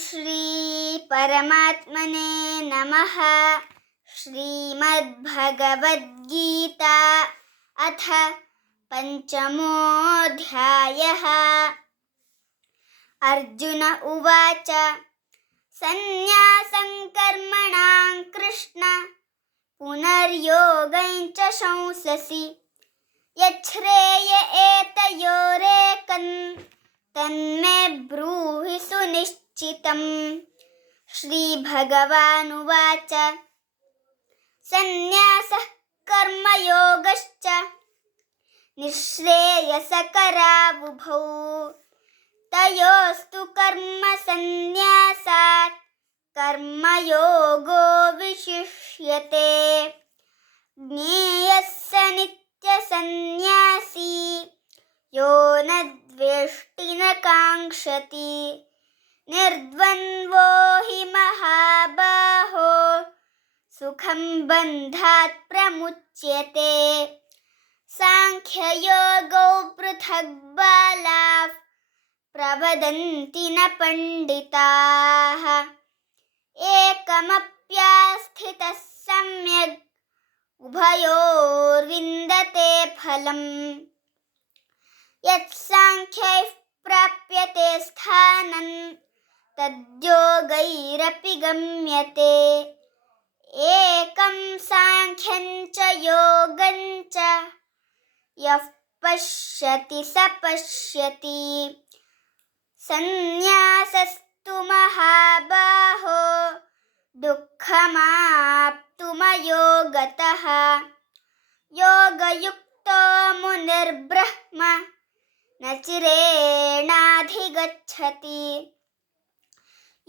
श्री परमात्मने नमः। श्रीमद्भगवद्गीता अथ पञ्चमोऽध्यायः। अर्जुन उवाच, सन्न्यासं कर्मणां कृष्ण, पुनर्योगं च शंससि। यच्छ्रेय एतयोरेकन्, तन्मे ब्रूहि सुनिश्चितम् श्रीभगवानुवाच। सन्न्यासः कर्मयोगश्च। निःश्रेयसकरावुभौ तयोस्तु कर्मसन्न्यासात् कर्मयोगो विशिष्यते। ज्ञेयः स नित्यसन्न्यासी। यो न द्वेष्टि न काङ्क्षति। निर्द्वन्द्वो हि महाबाहो। सुखं बन्धात् प्रमुच्यते। साङ्ख्ययोगौ पृथग् बालाः प्रवदन्ति न पण्डिताः। एकमप्यास्थितः सम्यग् उभयोर्विन्दते फलम्। यत्साङ्ख्यैः प्राप्यते स्थानं तद्योगैरपि गम्यते एकं साङ्ख्यं च योगं च, यः पश्यति स पश्यति। सन्न्यासस्तु महाबाहो दुःखमाप्तुमयोगतः योगयुक्तो मुनिर्ब्रह्म, न चिरेणाधिगच्छति।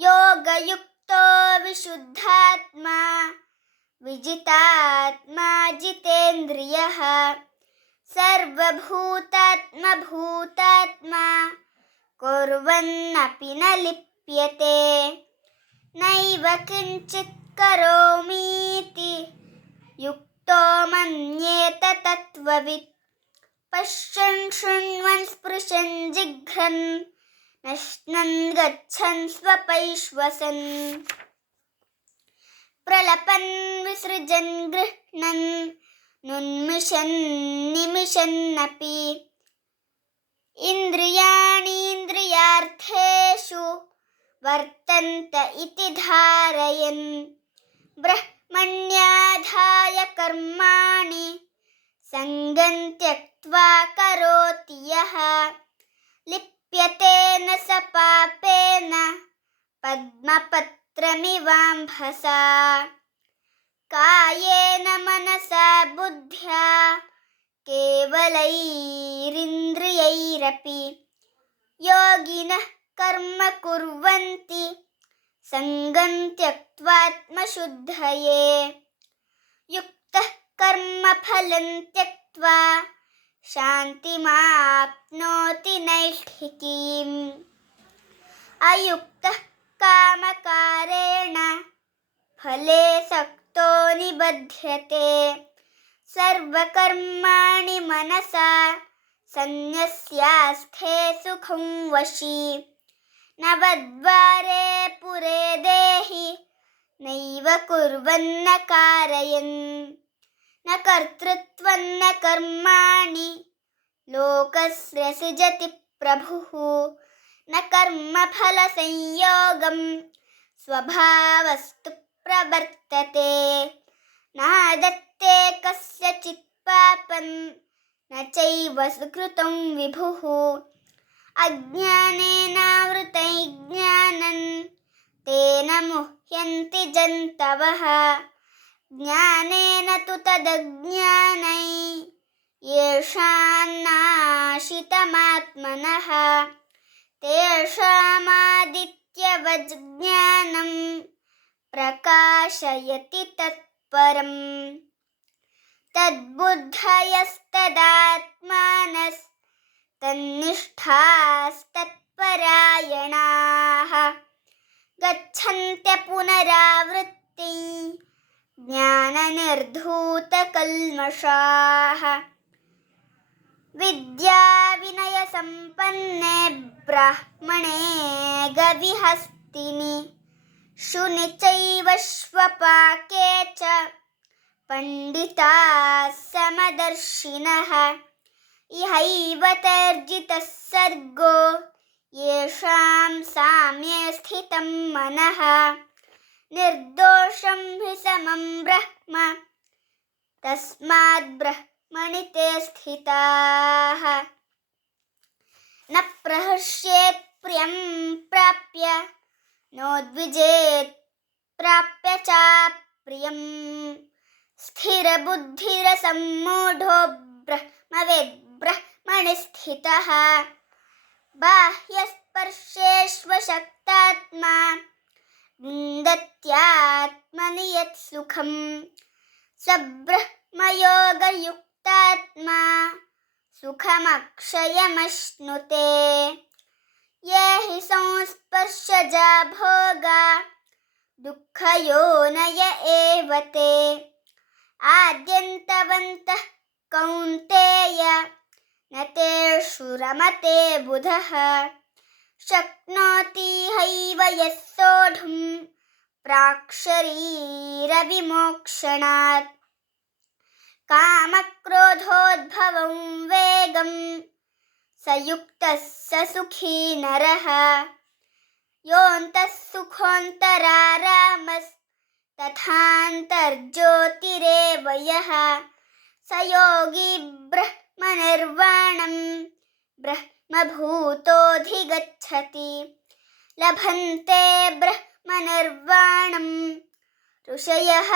योगयुक्तो विशुद्धात्मा, विजितात्मा जितेन्द्रियः सर्वभूतात्मभूतात्मा, कुर्वन्नपि न लिप्यते। नैव किञ्चित् करोमीति, युक्तो मन्येत तत्त्ववित्। पश्यन्, शृण्वन्, स्पृशन्, जिघ्रन् नश्नन् गच्छन् स्वपैश्वसन्। प्रलपन् विसृजन् गृह्णन् नुन्मिषन् निमिषन्नपि। इन्द्रियाणीन्द्रियार्थेषु वर्तन्त इति धारयन्। ब्रह्मण्याधाय कर्माणि सङ्गं त्यक्त्वा करोति पद्मपत्रमिवाम्भसा कायेन मनसा बुद्ध्या, केवलैरिन्द्रियैरपि। योगिनः कर्म कुर्वन्ति, सङ्गं त्यक्त्वात्मशुद्धये। युक्तः कर्मफलं त्यक्त्वा, शान्तिमाप्नोति नैष्ठिकीम्। अयुक्तः कामकारेण फले सक्तो निबध्यते. सर्वकर्माणि मनसा सन्न्यस्यास्थे सुखं वशी. नवद्वारे पुरे देहि नैव कुर्वन्न कारयन्. न कर्तृत्वं न कर्माणि लोकस्य सृजति प्रभुः. न कर्मफलसंयोगं। स्वभावस्तु प्रवर्तते। नादत्ते कस्यचित् पापं न चैव सुकृतं विभुः। अज्ञानेनावृतैज्ञानं तेन मुह्यन्ति जन्तवः। ज्ञानेन तु तदज्ञानै येषान्नाशितमात्मनः तेषामादित्यवज्ज्ञानं प्रकाशयति तत्परम्। तद्बुद्धयस्तदात्मानस्तन्निष्ठास्तत्परायणाः गच्छन्त्य पुनरावृत्ति ज्ञाननिर्धूतकल्मषाः विद्याविनयसम्पन्ने ब्राह्मणे गविहस्ते हस्तिनि शुनि चैव च पण्डिताः समदर्शिनः इहैव तर्जितः सर्गो, येषां साम्ये स्थितं मनः। निर्दोषं हि समं ब्रह्म, तस्माद् ब्रह्मणि ते स्थिताः। न प्रहृष्येत् प्रियं प्राप्य नोद्विजेत् प्राप्य चाप्रियम् स्थिरबुद्धिरसम्मूढो ब्रह्मवेद् ब्रह्मणि स्थितः। बाह्यस्पर्शेष्वशक्तात्मा, विन्दत्यात्मनि यत् सुखम् सब्रह्मयोगयुक्तात्मा सुखमक्षयमश्नुते। ये हि संस्पर्शजा भोगा दुःखयोनय एव ते। आद्यन्तवन्तः कौन्तेय, न तेषु रमते बुधः। शक्नोति हैव यः सोढुं प्राक्शरीरविमोक्षणात् कामक्रोधोद्भवं स युक्तः स सुखी नरः योऽन्तः सुखोऽन्तरारामस्तथान्तर्ज्योतिरेव यः स योगी ब्रह्मनिर्वाणं ब्रह्मभूतोऽधिगच्छति। लभन्ते ब्रह्मनिर्वाणं ऋषयः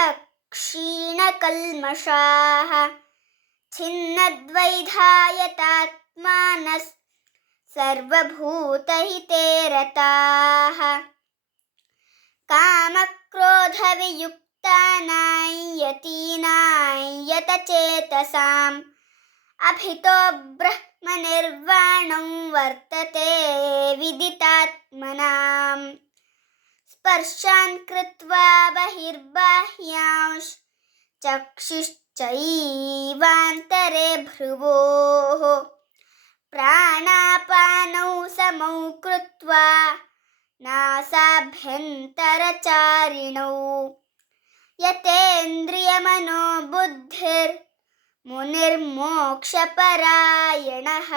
क्षीणकल्मषाः छिन्नद्वैधायतात्मानः सर्वभूतहिते रताः कामक्रोधवियुक्तानां यतीनां यतचेतसाम् अभितो ब्रह्मनिर्वाणं वर्तते विदितात्मनाम्। स्पर्शान् कृत्वा बहिर्बाह्यांश चक्षुश्चैवान्तरे भ्रुवोः। प्राणापानौ समौ कृत्वा नासाभ्यन्तरचारिणौ। यतेन्द्रियमनो बुद्धिर्मुनिर्मोक्षपरायणः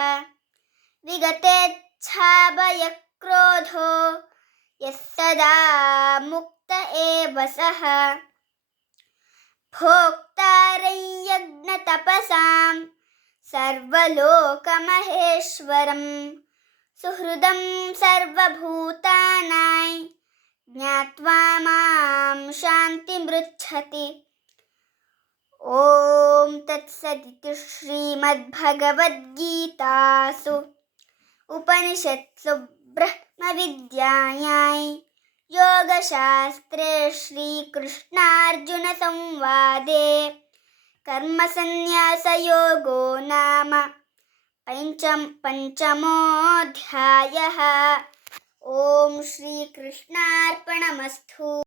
विगतेच्छाभयक्रोधो यः सदा मुक्त एव सः। भोक्तारं यज्ञतपसां सर्वलोकमहेश्वरं सुहृदं सर्वभूतानां ज्ञात्वा माँ शान्तिमृच्छति। ॐ तत्सदिति श्रीमद्भगवद्गीतासु उपनिषत्सु ब्रह्मविद्यायां योगशास्त्रे श्रीकृष्णार्जुनसंवादे। कर्मसन्न्यासयोगो नाम। पञ्चम पञ्चमोऽध्यायः। ॐ श्रीकृष्णार्पणमस्तु।